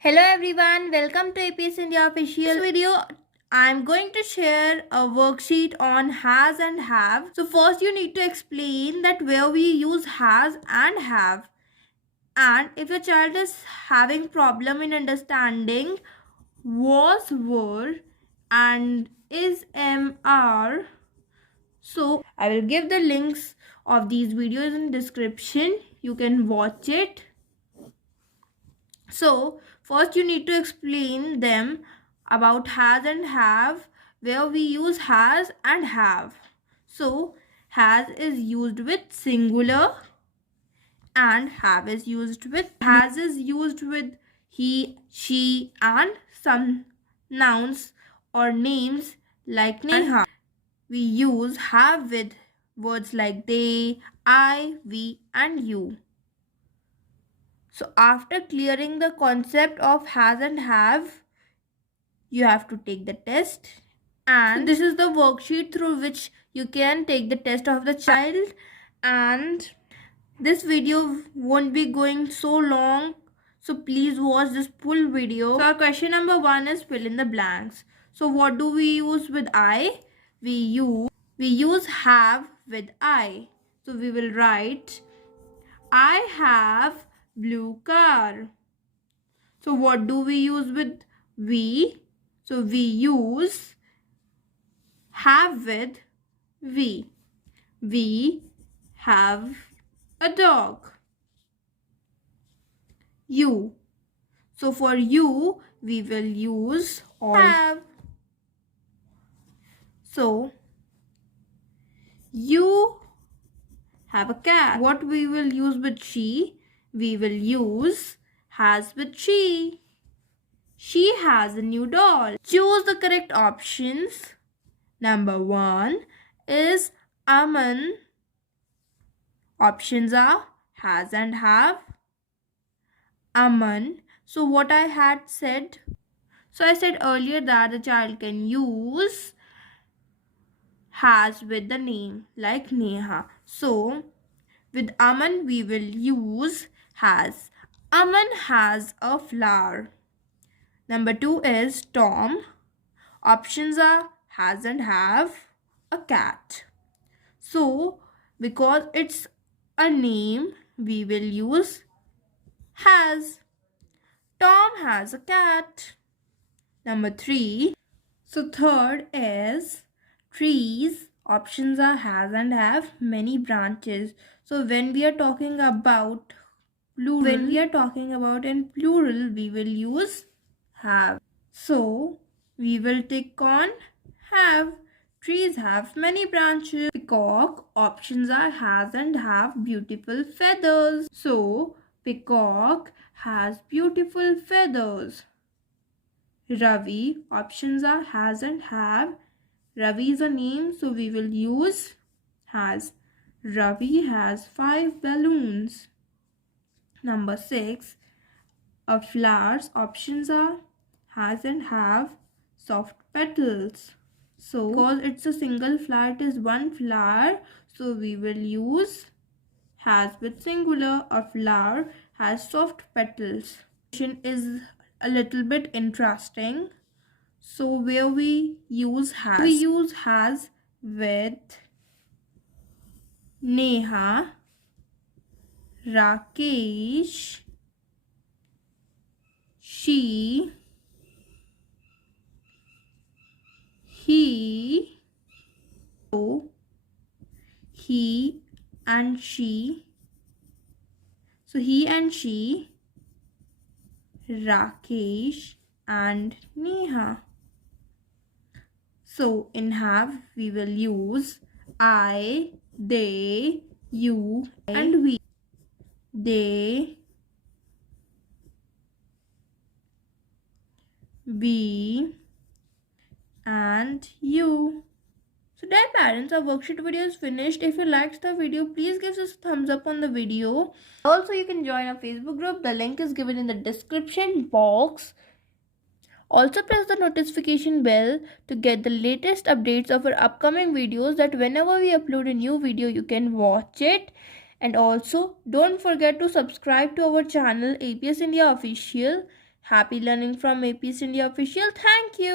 Hello everyone, welcome to apsindiaofficial. This video I'm going to share a worksheet on has and have. So first you need to explain that where we use has and have. And if your child is having problem in understanding was, were and is, are, so I will give the links of these videos in description. You can watch it. So first you need to explain them about has and have, where we use has and have. So has is used with singular and have is used with he, she and some nouns or names like Neha. We use have with words like they, I, we and you. So after clearing the concept of has and have, you have to take the test. And this is the worksheet through which you can take the test of the child. And this video won't be going so long, so please watch this full video. So our question number 1 is fill in the blanks. So what do we use with I? We use have with I. So we will write I have blue car. So what do we use with we? So we use have with we. We have a dog. You. So for you, we will use have. So you have a cat. What we will use with she? We will use has with she. She has a new doll. Choose the correct options. Number 1 is Aman. Options are has and have. Aman. So what I had said. So I said earlier that the child can use has with the name like Neha. So with Aman we will use has. Aman has a flower. Number 2 is Tom. Options are has and have a cat. So because it's a name we will use has. Tom has a cat. Number 3. So third is trees. Options are has and have many branches. So when we are talking about plural, in plural, we will use have. So we will tick on have. Trees have many branches. Peacock. Options are has and have beautiful feathers. So peacock has beautiful feathers. Ravi. Options are has and have. Ravi is a name, so we will use has. Ravi has 5 balloons. Number 6. Flowers. Options are has and have soft petals. So because it's a single flower, it is one flower, so we will use has with singular. A flower has soft petals. Is a little bit interesting. So where we use has with Neha, Rakesh, she, he, so he and she. So he and she, Rakesh and Neha. So in have we will use I, they, you and we. They, we and you. So dear parents, our worksheet video is finished. If you liked the video, please give us a thumbs up on the video. Also, you can join our Facebook group. The link is given in the description box. Also press the notification bell to get the latest updates of our upcoming videos, that whenever we upload a new video you can watch it. And also don't forget to subscribe to our channel APS India Official. Happy learning from AP's India Official. Thank you.